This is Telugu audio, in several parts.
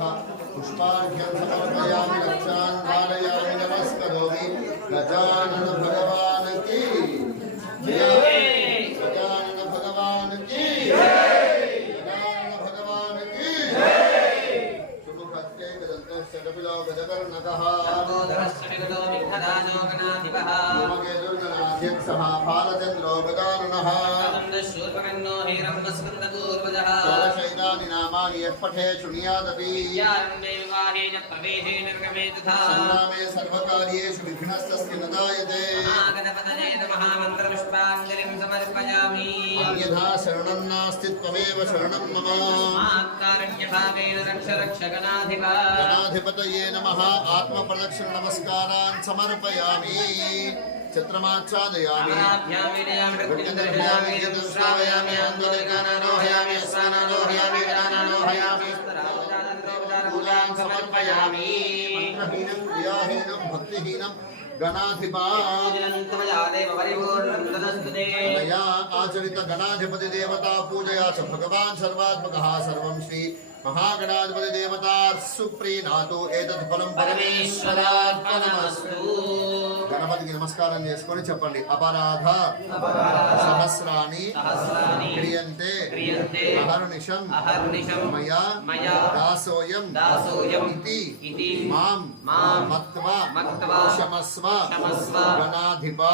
पुष्पार्घ्यं समर्पयामि लक्षान् धारयामि नमस्करोमि गजानन भगवान की जय गजानन भगवान की जय गजानन भगवान की जय शुभकर्ते गदन्तस्य कपिलो गजकर्णकः लंबोदरस्य विगतो विघ्नदानो गणाधिपः नमगे दुर्गणाध्यक्षः बालचन्द्रो गजाननः शूर्पकर्णो हिरण्यस्कन्दपूर्वजः षोडशैतानि नामानि यः पठे शृणुयादपि यारण्ये विवाहे च प्रवेशे निर्गमे तथा संग्रामे सर्वकार्येषु विघ्नस्तस्य न जायते महागणपतये नमः मन्त्रपुष्पाञ्जलिं समर्पयामि अन्यथा शरणं नास्ति त्वमेव शरणं मम आत्कारुण्यभावेन रक्ष रक्ष गणाधिपतये नमः आत्मप्रदक्षिण नमस्कारान् समर्पयामि छत्रमाच्छादयामि श्रावयामि आन्दोलिकानारोहयामि स्थानारोहयामि विरानारोहयामि पूजां समर्पयामि मन्त्रहीनं क्रियाहीनं भक्तिहीनं गणाधिपतया आचरित गणाधिपति देवता पूजया च भगवान् सर्वात्मकः सर्वं श्री महागणाधिपति देवता सुप्रीणातु एतत् फलं परमेश्वरार्पणमस्तु गणपतिకి నమస్కారం చేసుకొని చెప్పండి అపరాధ సహస్రాణి క్రియంతే అహర్నిశం మయా దాసోయం ఇతి మాం మత్వా క్షమస్వ గణాధిపా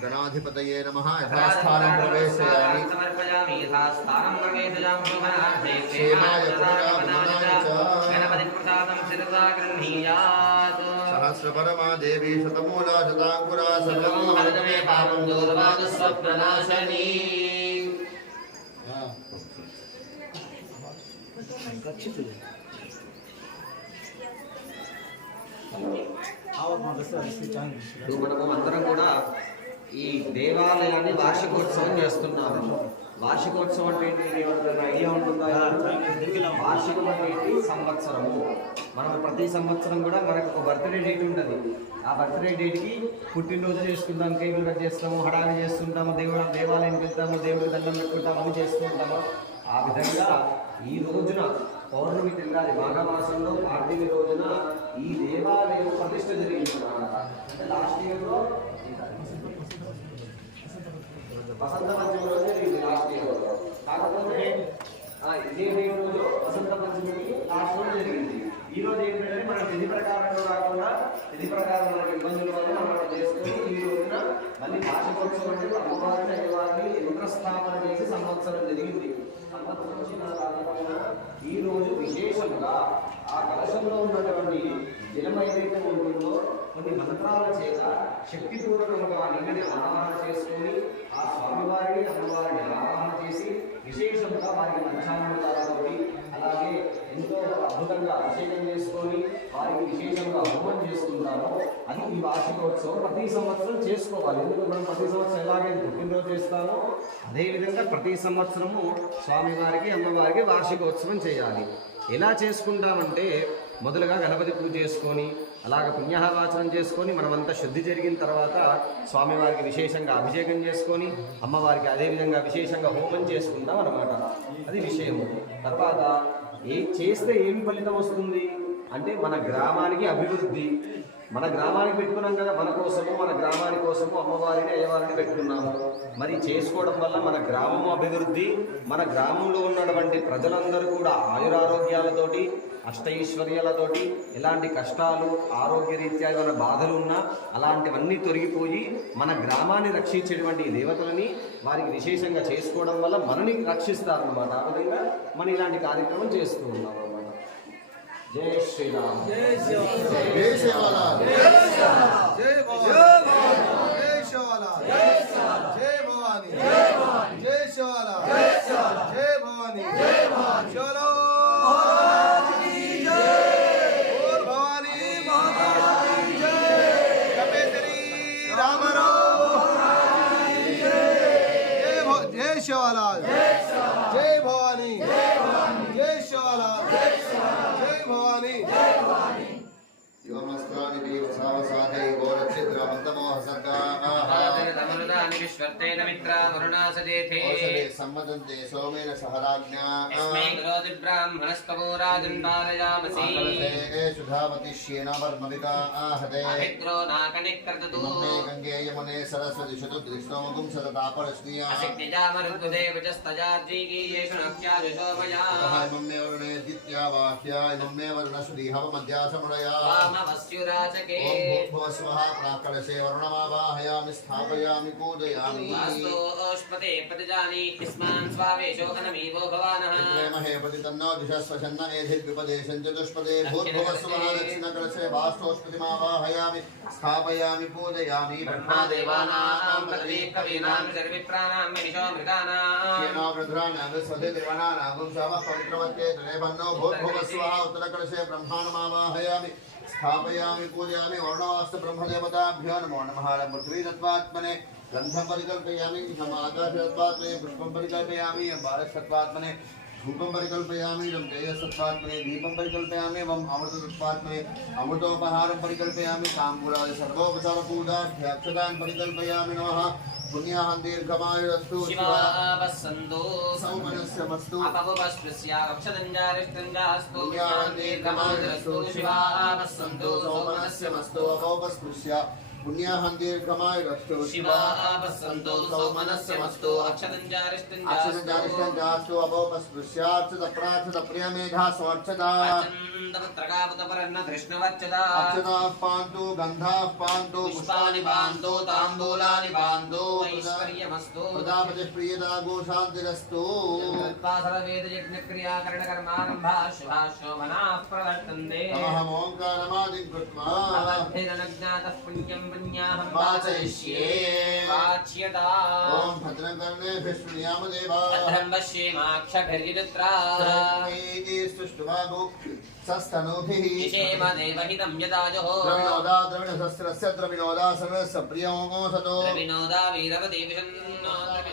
गणाधिपतये नमः यथास्थानं प्रवेशयामि क्षेमाय पुनरागमनाय च गणपतिप्रसादं शिरसा गृह्णीयात् सहस्रपरमा देवी शतमूला शताङ्कुरा सर्वं मे पापं दूरवाद स्वप्ननाशनी మనము అందరం కూడా ఈ దేవాలయాన్ని వార్షికోత్సవం చేస్తున్నాము. వార్షికోత్సవం అంటే ఐడియా ఉంటుందా? వార్షికం అంటే సంవత్సరము. మనం ప్రతి సంవత్సరం కూడా మనకు ఒక బర్త్డే డేట్ ఉంటుంది. ఆ బర్త్డే డేట్కి పుట్టినరోజు చేసుకుంటాం, కేకులు కట్ చేస్తాము, హడావి చేస్తుంటాము, దేవాలయానికి వెళ్తాము, దేవుడికి దండం పెట్టుకుంటాము, అన్ని చేస్తూ ఉంటాము. ఆ విధంగా ఈ రోజున పౌర్ణమి తెల్లారి మాఘమాసంలో పాడ్యమి రోజున ఈ దేవాలయం ప్రతిష్ట జరిగిందన్నమాట. అంటే లాస్ట్ ఇయర్లో వసంత పంచమి రోజు జరిగింది. లాస్ట్ ఇయర్ కాకపోతే ఇదే డేట్ రోజు వసంత పంచమికి లాస్ట్ రోజు జరిగింది. ఈ రోజు ఏంటంటే మన తిథి ప్రకారంలో కాకుండా తిథి ప్రకారం మనకి ఇబ్బందుల వల్ల మనం చేసుకుని ఈ రోజున మళ్ళీ వార్షికోత్సవం అంటే అమ్మవారిని అయ్యవారిని యంత్రస్థాపన చేసి సంవత్సరం జరిగింది. సంవత్సరం ఈ రోజు విశేషంగా ఆ కలశంలో ఉన్నటువంటి జలం ఏదైతే ఉంటుందో కొన్ని మంత్రాల చేత శక్తిపూర్వకంగా నీటిని ఆవాహన చేసుకొని ఆ స్వామివారిని అమ్మవారిని ఆవాహన చేసి విశేషంగా వారికి పంచామృతాలతోటి అలాగే ఎంతో అద్భుతంగా అభిషేకం చేసుకొని వారికి విశేషంగా హోమం చేసుకుంటారో అది ఈ వార్షికోత్సవం ప్రతి సంవత్సరం చేసుకోవాలి. ఎందుకంటే మనం ప్రతి సంవత్సరం ఎలాగైతే పుట్టినరోజు చేస్తామో అదేవిధంగా ప్రతి సంవత్సరము స్వామివారికి అమ్మవారికి వార్షికోత్సవం చేయాలి. ఎలా చేసుకుంటామంటే మొదలుగా గణపతి పూజ చేసుకొని అలాగ పుణ్యాహవాచనం చేసుకొని మనమంతా శుద్ధి జరిగిన తర్వాత స్వామివారికి విశేషంగా అభిషేకం చేసుకొని అమ్మవారికి అదేవిధంగా విశేషంగా హోమం చేసుకుంటాం అన్నమాట. అది విషయము. తర్వాత చేస్తే ఏమి ఫలితం వస్తుంది అంటే మన గ్రామానికి అభివృద్ధి. మన గ్రామానికి పెట్టుకున్నాం కదా, మన కోసము మన గ్రామాని కోసము అమ్మవారిని అయ్యవారిని పెట్టుకున్నాము. మరి చేసుకోవడం వల్ల మన గ్రామము అభివృద్ధి, మన గ్రామంలో ఉన్నటువంటి ప్రజలందరూ కూడా ఆయురారోగ్యాలతోటి అష్టైశ్వర్యాలతోటి ఎలాంటి కష్టాలు ఆరోగ్యరీత్యా ఏమైనా బాధలు ఉన్నా అలాంటివన్నీ తొలగిపోయి మన గ్రామాన్ని రక్షించేటువంటి దేవతలని వారికి విశేషంగా చేసుకోవడం వల్ల మనని రక్షిస్తారన్నమాట. ఆ విధంగా మనం ఇలాంటి కార్యక్రమం చేస్తూ ఉన్నాం అన్నమాట. జై శ్రీరామ్. జై శివలాల్. జై శివలాల్. జై శివలాల్. జై భవాని. జై శివలాల్. జై భవాని. శివలాల్. शिवालाल जय भवानी जय शिवालाल जय भवानी युवमस्त्राणि देवसावसाधे गौरचित्र मंतमोह सर्गा वर्षाणि विश्वर्तेन मित्रा वरुणा सजेथे सम्मदन्ते सोमेन सहराज्ञा अस्मै गुरोति ब्राह्मणस्तवो राजन् पारयामसि सुधावति श्येन वर्मविका आहते अभिद्रो नाकनिक्रतु मन्ने गंगे यमुने सरस्वती शतुर्दृष्टोमुखं सततापरश्निया असिक्निजामरुद्वदेव च स्तजार्जीकी येषु नक्ष्याजुषोमया मन्ने वरुणे दित्या वाह्या मन्ने वरुणश्री हवमध्यासमुदया वामवस्युराचके ओम भूर्भुवस्वः प्राकलशे वरुणमावाहयामि स्थापयामि पूजयामि वास्तो ओष्पते प्रतिजानी स्मान् स्वावेशो अनमीवो भवानः महे पतितन्नो दिशस्वशन्न एधिर्विपदेशं चतुष्पदे भूर्भुवस्वः दक्षिणकलशे वास्तोष्पतिमावाहयामि स्थापयामि पूजयामि ब्रह्मादेवानां पदवी कवीनां सर्वविप्राणां मनीषो मृगानां येनाग्रध्राणां स्वधिर्वनानां वंशमः पवित्रमत्ये तदेवन्नो भूर्भुवस्वः उत्तरकलशे ब्रह्माणमावाहयामि स्थापयामि पूजयामि वर्णवास्तु ब्रह्मदेवताभ्यो नमो नमः पृथ्वीतत्त्वात्मने गन्धं परिकल्पयामि आकाशतत्त्वात्मने पुष्पं परिकल्पयामि बालस्तत्त्वात्मने धूपं परिकल्पयामि तेजस्तत्त्वात्मने दीपं परिकल्पयामि अमृततत्त्वात्मने अमृतोपहारं परिकल्पयामि ताम्बूलादि सर्वोपचारपूजाभ्यक्षतान् परिकल्पयामि नमः पुण्याः दीर्घमायुरस्तु शिवावसन्तो सौमनस्यमस्तु अपवस्पृश्याक्षतञ्जारिष्टञ्जास्तु पुण्याः दीर्घमायुरस्तु शिवावसन्तो सौमनस्यमस्तु अपवस्पृश्य पुण्याः दीर्घमायुरस्तु शिवावसन्तो सौमनस्यमस्तु अक्षतञ्जारिष्टञ्जास्तु अपवस्पृश्यार्चितप्रार्चितप्रियमेधा स्वच्छता अक्षताः पान्तु गन्धाः पान्तु पुष्पाणि पान्तु ताम्बूलानि पान्तु ऐश्वर्यमस्तु प्रजापतिः प्रियता गोशान्तिरस्तु सर्ववेदयज्ञक्रियाकरणकर्मारम्भा शुभाशोभनाः प्रवर्तन्ते नमः ओङ्कारमादिं कृत्वा अवद्भिरनज्ञातः पुण्यं पुण्याहं वाचयिष्ये वाच्यता ॐ भद्रकर्णेभिः शृणुयामदेवा भद्रं पश्येमाक्षभिर्यजत्रा सुष्ठुभागो सस्तनूभिः विषेम देवहितं यदाजहो द्रविणोदा द्रविणशस्त्रस्य द्रविणोदा सर्वस्य प्रियोऽसतो द्रविणोदा वीरवती विषन्नात्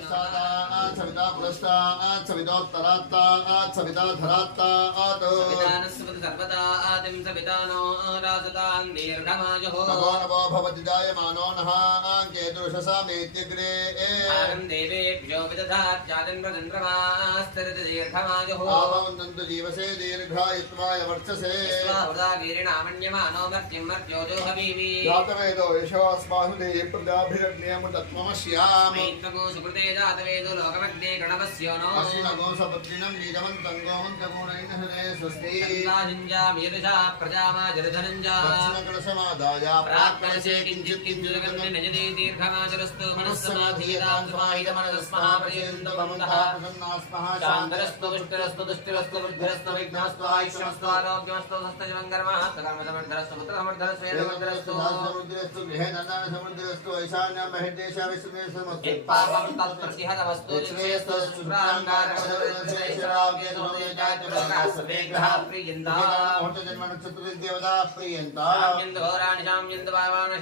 सविता पुरस्तात् सवितोत्तरात्तात् सविता धरात्तात् सवितानस्वति सर्वदा आदिं सवितानो राजतान् दीर्घमायुः नमो नमो भवति जायमानो नः केतुषसा मेत्यग्रे आरं देवेभ्यो विदधात् चाचन्द्रचन्द्रमास्तरित दीर्घमायुः आवन्दन्तु जीवसे दीर्घायुत्वाय वर्चसे वीरिणामन्यमानो मर्त्यं मर्त्योजो हवीवि जातवेदो यशोऽस्माहुदेः प्रजाभिरग्न्यमुतत्वमस्यामि मैत्वगो सुकृते जातवेदो लोकमध्ये गणवस्यो नो अश्विनगो सपत्निनं नीतवन्तं गोमन्तगुणैनहरे स्वस्ति तन्नाजिञ्जामियदुषा प्रजामा जलधनञ्जा दक्षिणकलशमादाय प्राक्कलशे किञ्चित् किञ्चिदगन्ने नजते दीर्घमाचरस्तु मनस्समाधीयतां समाहितमनसस्मः पर्यन्तं भवन्तः प्रसन्नास्मः शान्तरस्तु पुष्टिरस्तु दुष्टिरस्तु वृद्धिरस्तु विघ्नस्तु आयुष्यमस्तु आरोग्यमस्तु हस्तजलङ्कर्मः सकर्मसमर्थरस्तु पुत्रसमर्थरस्तु वेदमर्थरस्तु समुद्रस्तु गृहे समुद्रस्तु ऐशान्यं बहिर्देशः विश्वदेशमस्तु यत्पापं तत्प्रतिहतमस्तु श्रेयस्तु शुक्राङ्गारकशोरश्रेयश्राव्यसमोदयजातिप्रकाः सर्वे ग्रहाः प्रीयन्ताः देवता प्रियन्ता शाम्यन्दघोराणि शाम्यन्दभावानि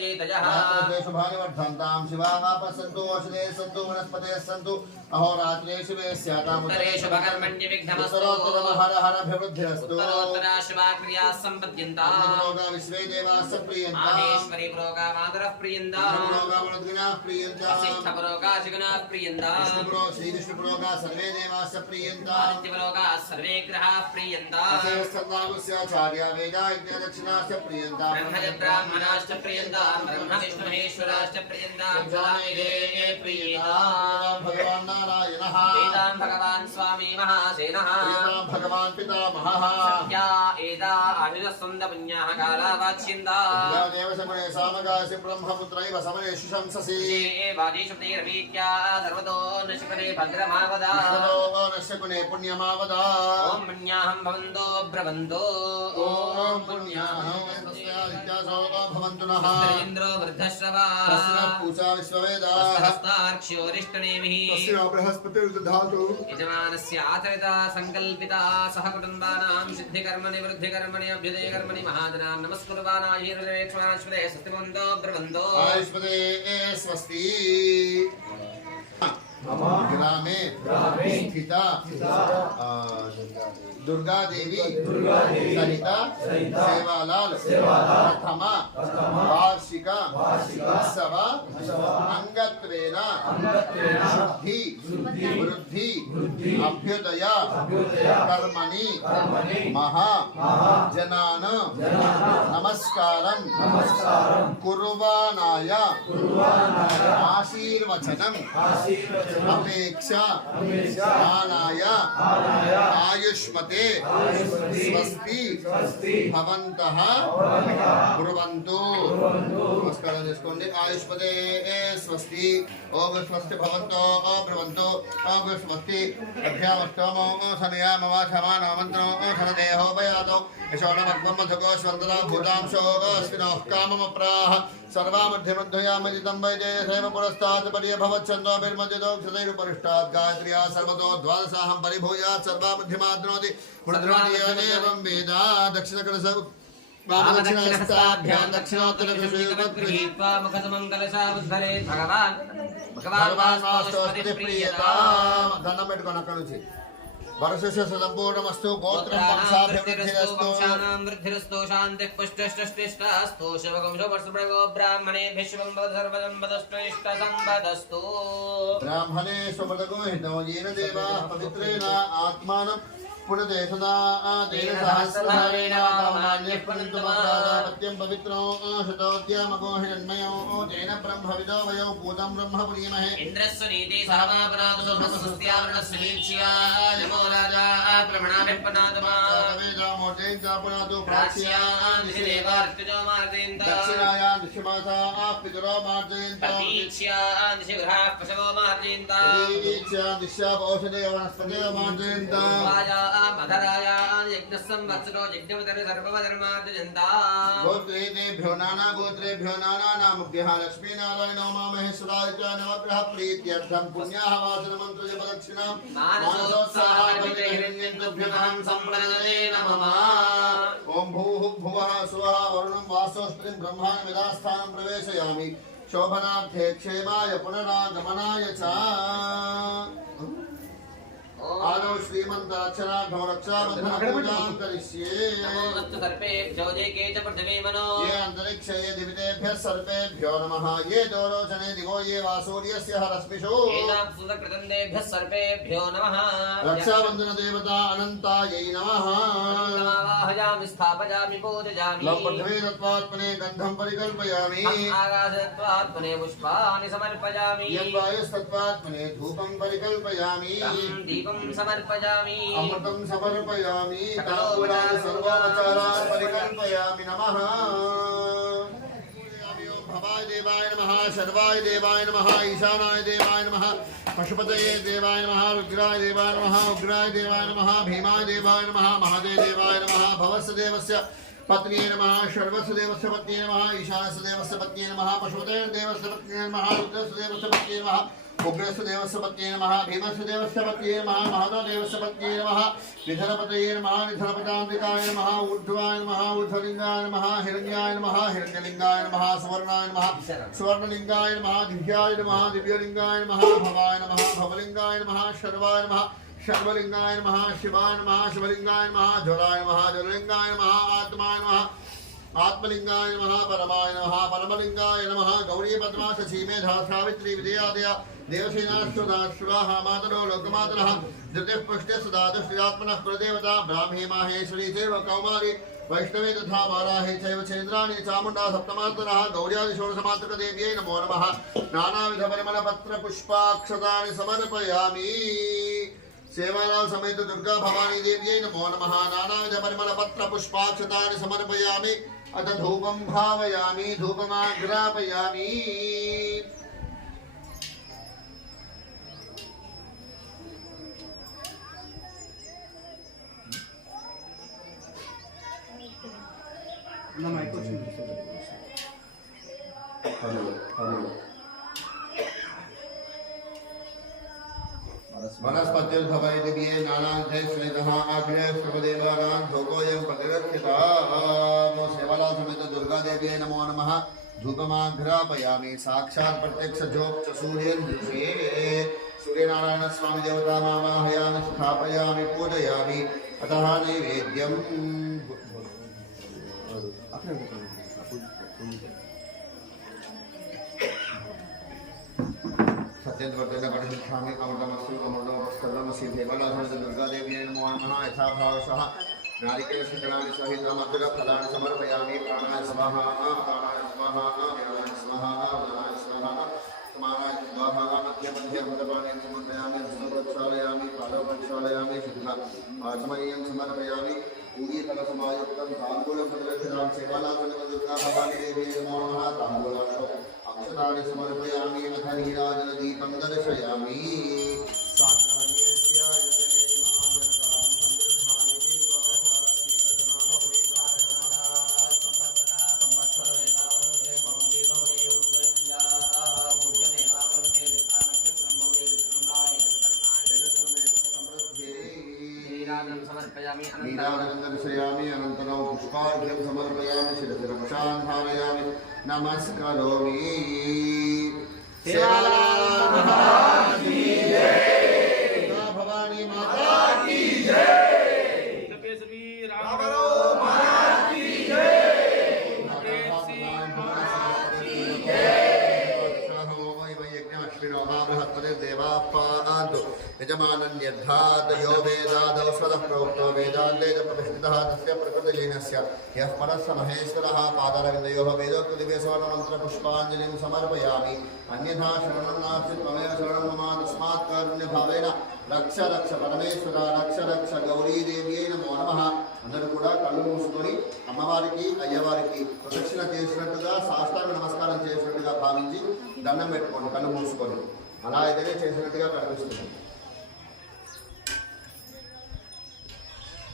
जयतजः शुभानि वर्धन्तां शिवाः सन्तु औषधे सन्तु वनस्पतयः सन्तु अहोरात्रे शिवे स्याताम् उत्तरेषु भकर्मण्य विघ्नमस्तु हर हर अभिवृद्धिरस्तु उत्तरोत्तरा शुभाक्रियाः सम्पद्यन्ताः प्रोगा विश्वे देवाः प्रियन्ताः माहेश्वरी प्रोगा मातरः प्रियन्ताः प्रोगा वनद्विनाः प्रियन्ताः वसिष्ठ प्रोगा शिगुणाः प्रियन्ताः विष्णुप्रो श्री विष्णुप्रोगा सर्वे देवाः प्रियन्ताः आदित्यप्रोगा सर्वे ग्रहाः प्रियन्ताः सन्नागस्याचार्या वेदा दक्षिणाश्च प्रियन्ताः ब्रह्मज ब्राह्मणाश्च प्रियन्ताः ब्रह्म विष्णु महेश्वराश्च प्रियन्ताः सदामिदे प्रियन्ताः भगवान् नारायणः वेदां भगवान् स्वामी महासेनः भगवान् पितामहः या एदा आयुधस्वन्दपुण्याः कालावाच्यन्ताः देवसमये सामगासि ब्रह्मपुत्रैव समनेषु शंससि वाजीषुप्तेरवीक्या सर्वतो नशिपदे भद्रमावदा नश्यकुने पुण्यमावदा ॐ पुण्याहं भवन्तो ब्रवन्तो ॐ पुण्याहं भवन्तु नः इन्द्रो वृद्धश्रवाः पूजा विश्ववेदाः हस्तार्क्ष्योरिष्टनेमिः बृहस्पतिर्दधातु यजमानस्य आचरिता संकल्पिता सह कुटुम्बानां सिद्धिकर्मणि वृद्धिकर्मणि अभ्युदयकर्मणि महाजनां नमस्कुर्वाणाश्वते स्वस्तिवन्तो ब्रवन्तो आयुष्पदे स्वस्ति ग्रामे स्थिता दुर्गा देवी सहिता सेवालाल प्रथम वार्षिक उत्सव अंगत्वे शुद्धि वृद्धि अभ्युदय कर्मणि महा जनान नमस्कारं कुर्वाणाय आशीर्वचनम् अपेक्षा मानाय आयुष्मते स्वस्ति भवन्तः कुर्वन्तु। नमस्कारं చేసుకోండి। आयुष्मते स्वस्ति ओम स्वस्ति भवन्तो ब्रुवन्तो ओम स्वस्ति अभ्यामष्टमो सनयामवा क्षमानो मन्त्रो धनदेहो वयातो यशोणमग्मं मधुको स्वन्दरा भूतांशो अस्विनोः काममप्राह सर्वामध्यमध्वयामजितं वैजयसेव पुरस्तात् पर्यभवच्छन्दोभिर्मज्जतो क्षतैरुपरिष्टात् गायत्र्या सर्वतो द्वादशाहं परिभूयात् सर्वामध्यमाद्नोति पुनर्ध्वनियनेवं वेद दक्षिणकरसौ वामदक्षिणहस्ताभ्यां दक्षिणोत्तरकृष्णगृहीत्वा मुखसमङ्गलशावद्धरे भगवान् वास्तुस्पतिप्रियताम् దండం పెట్టుకోండి అక్కడ నుంచి వరసుష సంపూర్ణమస్తు గోత్రం వంశాభివృద్ధిరస్తు వృద్ధిరస్తు శాంతిః పుష్టిష్టష్టిష్టాస్తు శివవంశో వర్షప్రభో బ్రాహ్మణే విశ్వం సర్వదం వదస్పైష్ట సంపదస్తు బ్రాహ్మణే సుమదగో హితో येन देवाः पवित्रेण आत्मानं पुनदेशदा तेन सहस्रधारेण पावनान्यः पवित्रं पवित्रो शतोद्यमगो हिरण्मयो तेन ब्रह्मविदो वयो भूतं ब्रह्म पुरीमहे इंद्रस्य नीति सामापनातु सुभस्त्यावरणस्वीक्ष्या नमो राजा प्रमणाभिपनातमा वेदामोटेन चापनातु प्राच्यान् दिशिदेवार्तिजो मार्जयन्त दक्षिणायां दिशमासा पितरो मार्जयन्त प्रतीक्ष्यान् दिशिग्रहाः पशवो मार्जयन्त प्रतीक्ष्यान् दिशा औषधे वनस्पतयो मार्जयन्त मधरायान् यज्ञसंवत्सरो यज्ञमतरे सर्वधर्मार्जयन्ता गोत्रे तेभ्यो नाना गोत्रेभ्यो नाना नामभ्यः लक्ष्मीनारायणो मामहेश्वराय च नवग्रह प्रीत्यर्थं पुण्याः वाचनमन्त्र जपदक्षिणां मानसोत्साहाभिर्हिरण्यन्तुभ्यमहं सम्प्रदते नमः। ॐ भूः भुवः सुवः वरुणं वासोऽस्त्रिं ब्रह्माणि विदास्थानं प्रवेशयामि शोभनार्थे क्षेमाय पुनरागमनाय च आदौ श्रीमन्ताक्षराढो रक्षाबन्धनपूजां करिष्ये। नमोऽस्तु सर्पेभ्यो जैके च पृथिवी मनो ये अन्तरिक्षे दिवितेभ्यः सर्पेभ्यो नमः ये दोरोचने दिवो ये वासूर्यस्य रश्मिषु एतां सुतकृतन्देभ्यः सर्पेभ्यो नमः। रक्षाबन्धनदेवता अनन्तायै नमः। नमावाहयामि स्थापयामि पूजयामि पृथ्वी तत्त्वात्मने गन्धं परिकल्पयामि आकाशतत्त्वात्मने पुष्पाणि समर्पयामि यद्वायुस्तत्त्वात्मने धूपं परिकल्पयामि दीपं समर्पयामि अमृतं समर्पयामि ताम्बूलानि सर्वोपचारान् परिकल्पयामि नमः। भवाय देवाय नमः सर्वाय देवाय नमः ईशानाय देवाय नमः पशुपतये देवाय नमः रुद्राय देवाय नमः उग्राय देवाय नमः भीमाय देवाय नमः महादेव देवाय नमः भवस्य देवस्य पत्न्ये नमः शर्वस्य देवस्य पत्न्ये नमः ईशानस्य देवस्य पत्न्ये नमः पशुपतये देवस्य पत्न्ये नमः रुद्रस्य देवस्य पत्न्ये नमः उग्रस्य देवस्य पत्न्ये नमः भीमस्य देवस्य पत्न्ये नमः महादेव देवस्य पत्न्ये नमः निधनपतये नमः निधनपदान्तिकाय नमः ऊर्ध्वाय नमः ऊर्ध्वलिङ्गाय नमः हिरण्याय नमः हिरण्यलिङ्गाय नमः सुवर्णाय नमः सुवर्णलिङ्गाय नमः दिव्याय नमः दिव्यलिङ्गाय नमः भवाय नमः भवलिङ्गाय नमः शर्वाय नमः शर्वलिङ्गाय नमः शिवाय नमः शिवलिङ्गाय नमः ज्वराय नमः ज्वरलिङ्गाय नमः आत्माय नमः आत्मलिंगाय नमः परमाय नमः परमलिंगाय नमः गौरी पद्मा शची मेधा सावित्री विजयादया देवसेनाश्वराः मातरो लोकमातरः धृतिः पुष्टे सदा श्रीरात्मनः प्रदेवता ब्राह्मी माहेश्वरी चैव कौमारी वैष्णवी तथा वाराहे चैव चेन्द्राणि चामुण्डा सप्तमातरः गौर्यादि षोडशमातृकदेव्यै नमो नमः। नानाविधपरिमलपत्रपुष्पाक्षतानि समर्पयामि सेवालाल समेत दुर्गा भवानी देव्यै नमो नमः। नानाविधपरिमलपत्रपुष्पाक्षतानि समर्पयामि अथ धूपं भावयामि धूपमाग्रापयामि। वनस्पतिर्भवै दिव्ये नानान्ते श्रीतः आग्नेय सर्वदेवानां भोगोऽयं प्रतिरक्षिताः। सेवालाल समेत दुर्गा देव्यै नमो नमः। धूपमाघ्रापयामि साक्षात् प्रत्यक्ष जोक् च सूर्यन्दृशे सूर्यनारायण स्वामी देवता मामाहयामि स्थापयामि पूजयामि अतः नैवेद्यम् अत्यंत वर्धन पठिष्यामि अमृतमस्तु अमृतमस्तर्वमसि देवानाथाय दुर्गादेव्यै नमो नमः यथाभावशः नारिकेल शिखराणि सहितं मधुरफलानि समर्पयामि प्राणाय स्वाहा प्राणाय स्वाहा प्राणाय स्वाहा प्राणाय स्वाहा समानाय स्वाहा मध्यमध्ये अमृतपानीं समर्पयामि हस्तप्रक्षालयामि पादप्रक्षालयामि शुद्धा आचमनीयं समर्पयामि पूगीफलसमायुक्तं ताम्बूलं प्रदक्षिणां सेवानाथनवदुर्गा भवानी देव्यै नमो नमः ताम्बूलाक्षौ अक्षतानि समर्पयामि अथ नीराजनदीपं दर्शयामि समर्पयामि नीराजनदर्शयामि अनन्तरं पुष्पार्घ्यं समर्पयामि शिरसि रक्षां धारयामि नमस्करोमि भवानी माता की जय यजमानन्यद्धात् यो वेदादौषधः प्रोक्तो वेदान्ते च प्रतिष्ठितः तस्य प्रकृतिलीनस्य यः परस्य महेश्वरः पादारविन्दयोः वेदोक्तदिव्ये स्वर्णमन्त्रपुष्पाञ्जलिं समर्पयामि अन्यथा शरणं नास्ति त्वमेव शरणं मम तस्मात् कारुण्यभावेन रक्ष रक्ष परमेश्वर रक्ष रक्ष गौरीदेव्यै नमो नमः అందరూ కూడా కళ్ళు మూసుకొని అమ్మవారికి అయ్యవారికి ప్రదక్షిణ చేసినట్టుగా సాష్టాంగ నమస్కారం చేసినట్టుగా భావించి దండం పెట్టుకోండి కళ్ళు మూసుకొని అలా అయితేనే చేసినట్టుగా కనిపిస్తుంది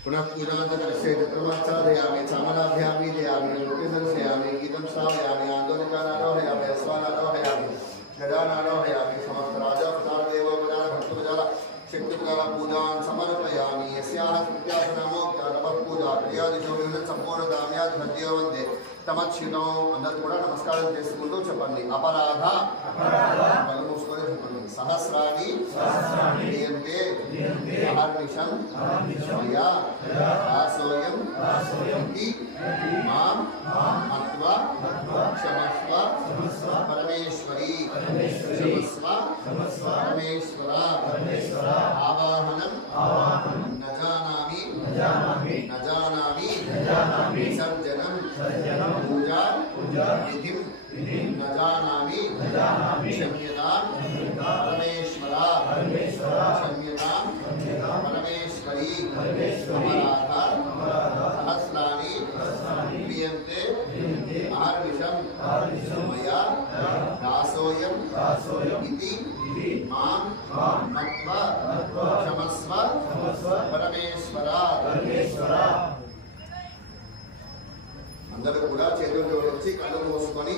पुनः पूजान्तकर्षे चित्रमाच्छादयामि चामराभ्यां वीजयामि दर्शयामि गीतं श्रावयामि आन्दोलिकानारोहयामि अस्वानारोहयामि गजानारोहयामि समस्तराजप्रसारदेवोपचार भक्तोपचार शक्तिप्रकार पूजां समर्पयामि यस्याः स्मृत्यासनामोक्तारपत्पूजा क्रियादिशो विभिन्न सम्पूर्णकाम्यादि भक्त्यो वन्दे तमच्छितं అందరూ కూడా నమస్కారం చేసుకుంటూ చెప్పండి అపరాధ కళ్ళు మూసుకొని చెప్పండి సహస్రాణి క్రియంతే అహర్నిశం మయా దాసోయం ఇతి మాం మత్వా క్షమస్వ పరమేశ్వరి క్షమస్వ పరమేశ్వర ఆవాహనం న జానామి విసర్జనం पूजा विधिं न जानामि क्षम्यतां परमेश्वरा क्षम्यतां परमेश्वरी अपराध सहस्राणि क्रियन्ते अहर्निशं मया दासोऽयं इति मां मत्वा क्षमस्व परमेश्वरा అందరూ కూడా చేతులు జోడించి కళ్ళు మూసుకొని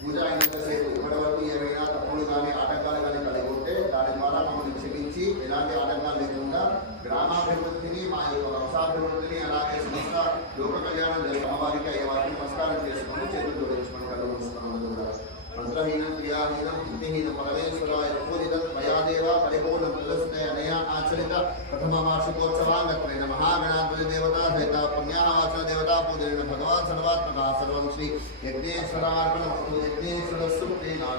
పూజ అయినంతసేపు ఇప్పటి వరకు ఏమైనా తప్పులు కానీ ఆటంకాలు కానీ కలిగి ఉంటే దాని ద్వారా మమ్మల్ని క్షమించి ఎలాంటి ఆటంకాలు లేకుండా గ్రామాభివృద్ధిని మా యొక్క వంశాభివృద్ధిని అలాగే సంస్థ లోక కళ్యాణం జరిగే అమ్మవారికి అయ్యేవారికి నమస్కారం చేసుకొని చేతులు జోడించుకొని కళ్ళు మూసుకున్నాం కూడా మంత్రహీనం క్రియాహీనం బుద్ధిహీనం పరమేశ్వరాయ పూజితం మయాదేవ పరిపూర్ణ ప్రదర్శిత అనయా ఆచరిత ప్రథమ వార్షికోత్సవాంగత్వేన మహాగణాధిపతి దేవతా సహిత పుణ్యావాచన దేవతా పూజన భగవాన్ సర్వాత్మక సర్వం శ్రీ యజ్ఞేశ్వరార్పణమస్తు యజ్ఞేశ్వర సుప్రీనా